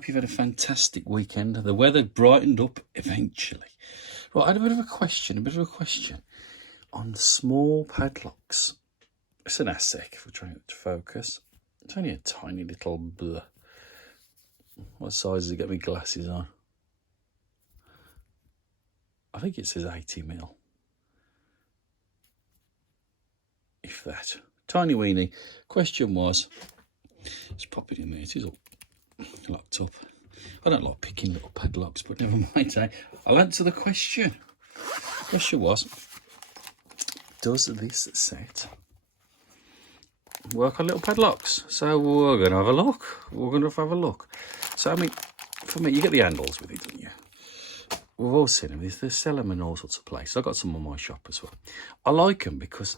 Hope you've had a fantastic weekend. The weather brightened up eventually. Right, I had a bit of a question on small padlocks. It's an ASIC if we're trying to focus. It's only a tiny little blur. What size does it get me glasses on? I think it says 80mm. If that. Tiny weenie. Question was, let's pop it in there. It is all locked up. I don't like picking little padlocks, but never mind. I'll answer the question. Question was, does this set work on little padlocks? So we're going to have a look. So, I mean, for me, you get the handles with it, don't you? We've all seen them. They sell them in all sorts of places. I've got some on my shop as well. I like them because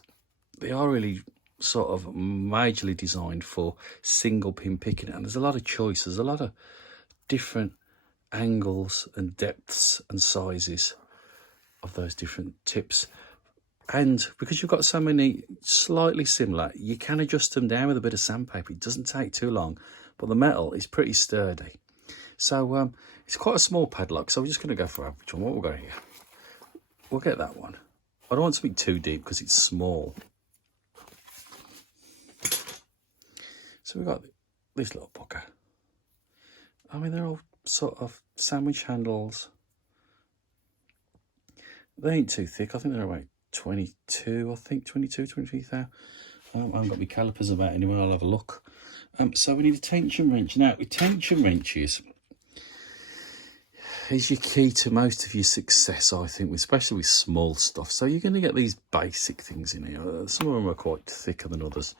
they are really sort of majorly designed for single pin picking, and there's a lot of choice. There's a lot of different angles and depths and sizes of those different tips, and because you've got so many slightly similar, you can adjust them down with a bit of sandpaper. It doesn't take too long, but the metal is pretty sturdy. So it's quite a small padlock, so we're just going to go for average one. What we'll go here, we'll get that one. I don't want something too deep because it's small. So we've got this little bugger. I mean, they're all sort of sandwich handles. They ain't too thick. I think they're about 22, 23 thou. I haven't got my calipers about anyway. I'll have a look. So we need a tension wrench. Now, with tension wrenches, is your key to most of your success, I think, especially with small stuff. So you're going to get these basic things in here. Some of them are quite thicker than others.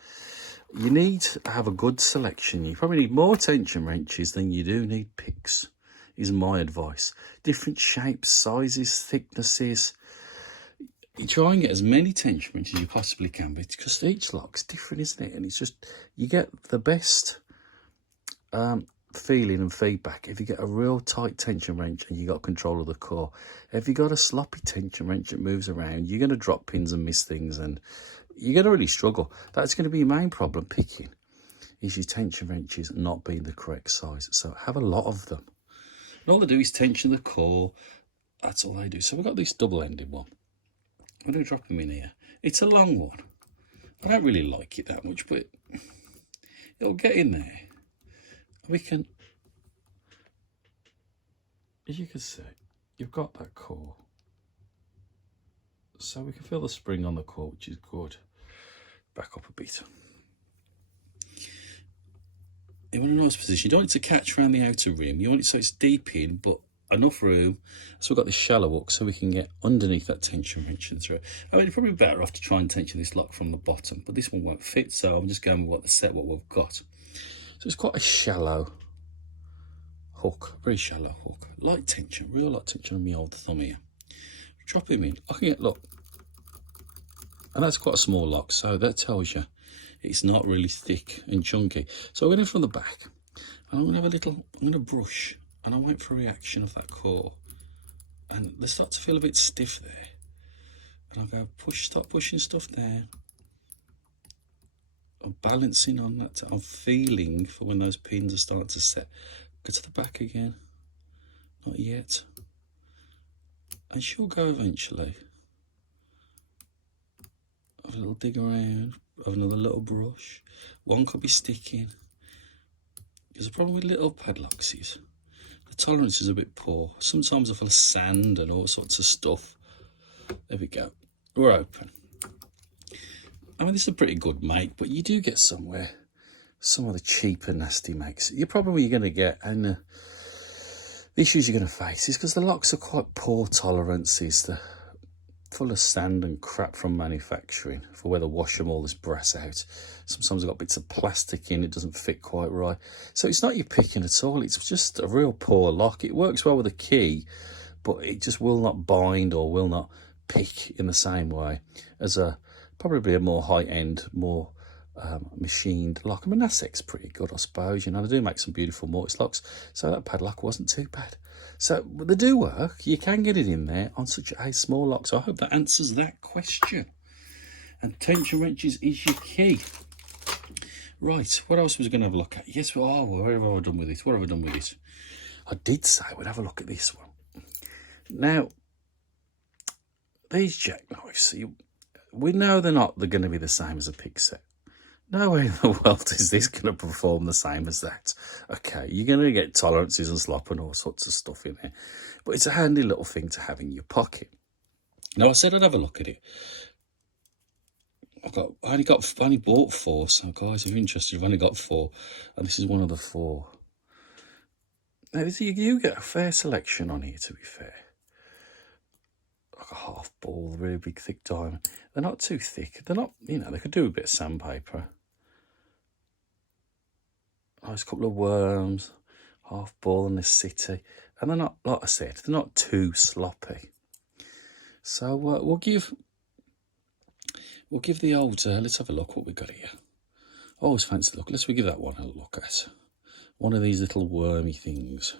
You need to have a good selection. You probably need more tension wrenches than you do need picks, is my advice. Different shapes, sizes, thicknesses. You try and get as many tension wrenches as you possibly can, because each lock's different, isn't it? And it's just, you get the best feeling and feedback if you get a real tight tension wrench and you got control of the core. If you got a sloppy tension wrench that moves around, you're going to drop pins and miss things, and you're going to really struggle. That's going to be your main problem picking, is your tension wrenches not being the correct size. So have a lot of them. And all they do is tension the core. That's all they do. So we've got this double-ended one. I'm going to drop them in here. It's a long one. I don't really like it that much, but it'll get in there. We can, as you can see, you've got that core. So we can feel the spring on the core, which is good. Back up a bit. You want a nice position. You don't want it to catch around the outer rim. You want it so it's deep in, but enough room. So we've got this shallow hook so we can get underneath that tension wrench and through. I mean, it's probably better off to try and tension this lock from the bottom, but this one won't fit, so I'm just going with what we've got. So it's quite a shallow hook, very shallow hook. Light tension, real light tension on my old thumb here. Drop him in. I can get, look, and that's quite a small lock, so that tells you it's not really thick and chunky. So I went in from the back, and I'm going to have a little, I'm going to brush, and I wait for a reaction of that core, and they start to feel a bit stiff there, and I'll go start pushing stuff down. I'm balancing on that. I'm feeling for when those pins are starting to set. Go to the back again. Not yet. And she'll go eventually. Have a little dig around. Have another little brush. One could be sticking. There's a problem with little padlocks is the tolerance is a bit poor. Sometimes I feel sand and all sorts of stuff. There we go. We're open. I mean, this is a pretty good make, but you do get somewhere some of the cheaper nasty makes. Your problem you're going to get, and the issues you're going to face, is because the locks are quite poor tolerances. They're full of sand and crap from manufacturing for where they wash them all this brass out. Sometimes they've got bits of plastic in, it doesn't fit quite right. So it's not your picking at all, it's just a real poor lock. It works well with a key, but it just will not bind or will not pick in the same way as probably a more high-end, more machined lock. I mean, ASIC's pretty good, I suppose. You know, they do make some beautiful mortise locks, so that padlock wasn't too bad. So they do work. You can get it in there on such a small lock. So I hope that answers that question. And tension wrenches is your key. Right, what else was I going to have a look at? Yes, oh, where have I done with it? What have I done with it? I did say we'd have a look at this one. Now, these jackknives, we know they're going to be the same as a pig set. No way in the world is this going to perform the same as that. Okay, you're going to get tolerances and slop and all sorts of stuff in there. But it's a handy little thing to have in your pocket. Now, I said I'd have a look at it. I only bought 4, so guys, if you're interested, I've only got 4. And this is one of the 4. Now, you get a fair selection on here, to be fair. Like a half ball, really big, thick diamond. They're not too thick. They're not, they could do a bit of sandpaper. Nice couple of worms, half ball in the city. And they're not, like I said, they're not too sloppy. So we'll give the old, let's have a look what we got here. I always fancy the look. Let's give that one a look at. One of these little wormy things.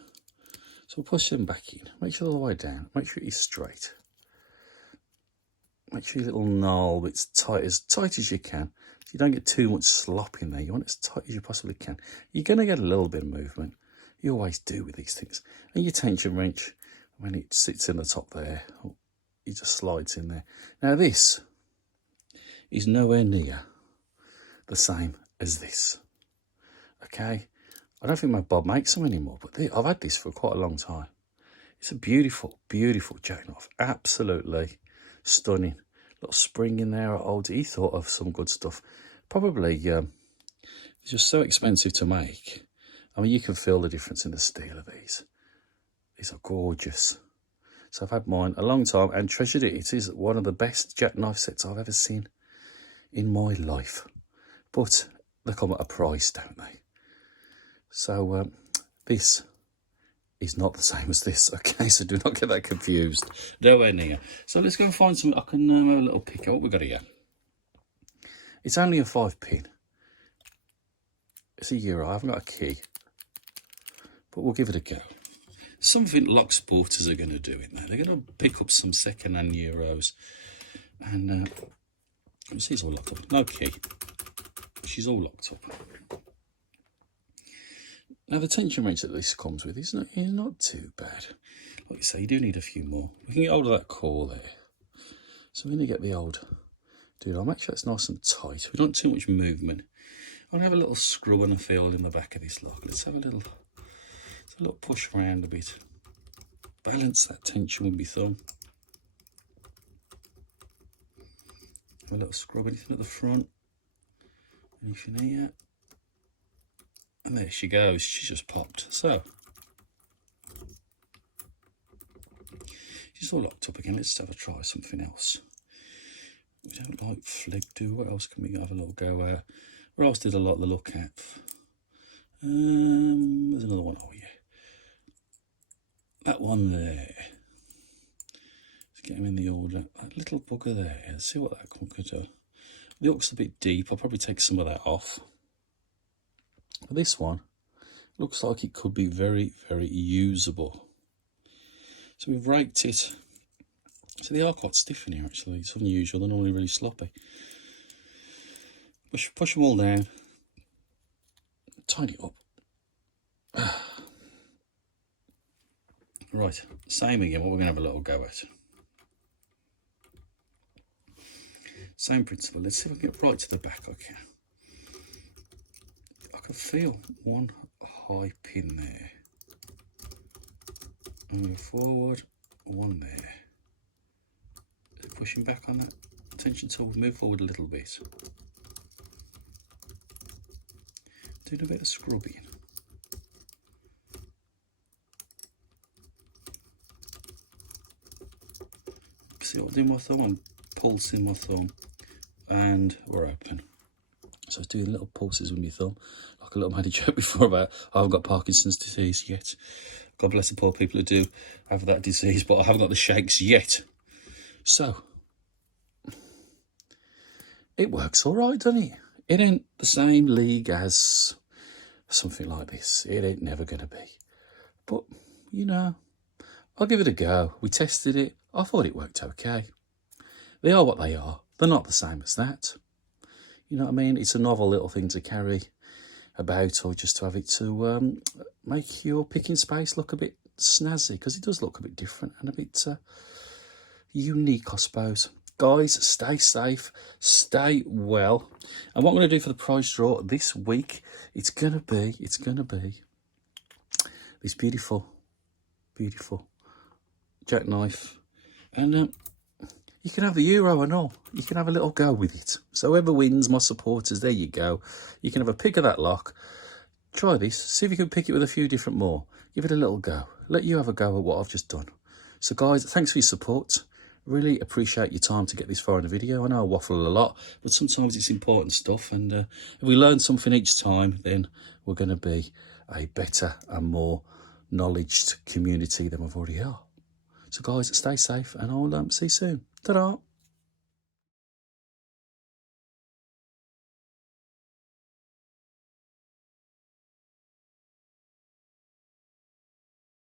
So we'll push them back in. Make sure all the way down. Make sure it's straight. Make sure your little knoll it's tight as you can. So you don't get too much slop in there. You want it as tight as you possibly can. You're going to get a little bit of movement. You always do with these things. And your tension wrench, when it sits in the top there, it just slides in there. Now this is nowhere near the same as this. Okay? I don't think my Bob makes them anymore, but I've had this for quite a long time. It's a beautiful, beautiful jackknife. Absolutely stunning. Little spring in there. He thought of some good stuff. Probably, it's just so expensive to make. I mean, you can feel the difference in the steel of these. These are gorgeous. So I've had mine a long time and treasured it. It is one of the best jackknife sets I've ever seen in my life. But they come at a price, don't they? So this is not the same as this, okay? So do not get that confused. Nowhere near. So let's go and find some. I can have a little pick at what we've got here. It's only a 5-pin. It's a Euro. I haven't got a key. But we'll give it a go. Something lock sporters are going to do in there. They're going to pick up some second-hand Euros. And she's all locked up. No key. She's all locked up. Now, the tension wrench that this comes with is not too bad. Like you say, you do need a few more. We can get hold of that core there. So we're going to get the old dude. I'll make sure it's nice and tight. We don't want too much movement. I'll have a little screw and a feel in the back of this lock. Let's have a little push around a bit. Balance that tension with my thumb. Have a little scrub anything at the front. Anything here. And there she goes, she just popped. So, she's all locked up again. Let's have a try something else. We don't like flick, do. What else can we have a little go at? What else did I like the look at? There's another one. Oh, yeah. That one there. Let's get him in the order. That little bugger there. Let's see what that one could do. The hook's a bit deep. I'll probably take some of that off. But this one looks like it could be very, very usable. So we've raked it. So they are quite stiff in here, actually. It's unusual. They're normally really sloppy. Push them all down. Tidy it up. Right, same again. What we're going to have a little go at. Same principle. Let's see if we can get right to the back. Okay. I can feel one high pin there. Move forward, one there. Pushing back on that tension tool, move forward a little bit. Doing a bit of scrubbing. See what I'm doing with my thumb? I'm pulsing my thumb and we're open. So I was doing little pulses with my thumb, like a little made a joke before about I haven't got Parkinson's disease yet. God bless the poor people who do have that disease, but I haven't got the shakes yet. So, it works all right, doesn't it? It ain't the same league as something like this. It ain't never going to be. But, you know, I'll give it a go. We tested it. I thought it worked okay. They are what they are. They're not the same as that. You know what I mean? It's a novel little thing to carry about, or just to have it to make your picking space look a bit snazzy, because it does look a bit different and a bit unique, I suppose. Guys, stay safe, stay well. And what I'm going to do for the prize draw this week, it's going to be this beautiful jackknife. And you can have the euro and all. You can have a little go with it. So whoever wins, my supporters, there you go. You can have a pick of that lock. Try this. See if you can pick it with a few different more. Give it a little go. Let you have a go at what I've just done. So guys, thanks for your support. Really appreciate your time to get this far in the video. I know I waffle a lot, but sometimes it's important stuff. And if we learn something each time, then we're going to be a better and more knowledged community than we already are. So guys, stay safe, and I'll see you soon. Ta-da!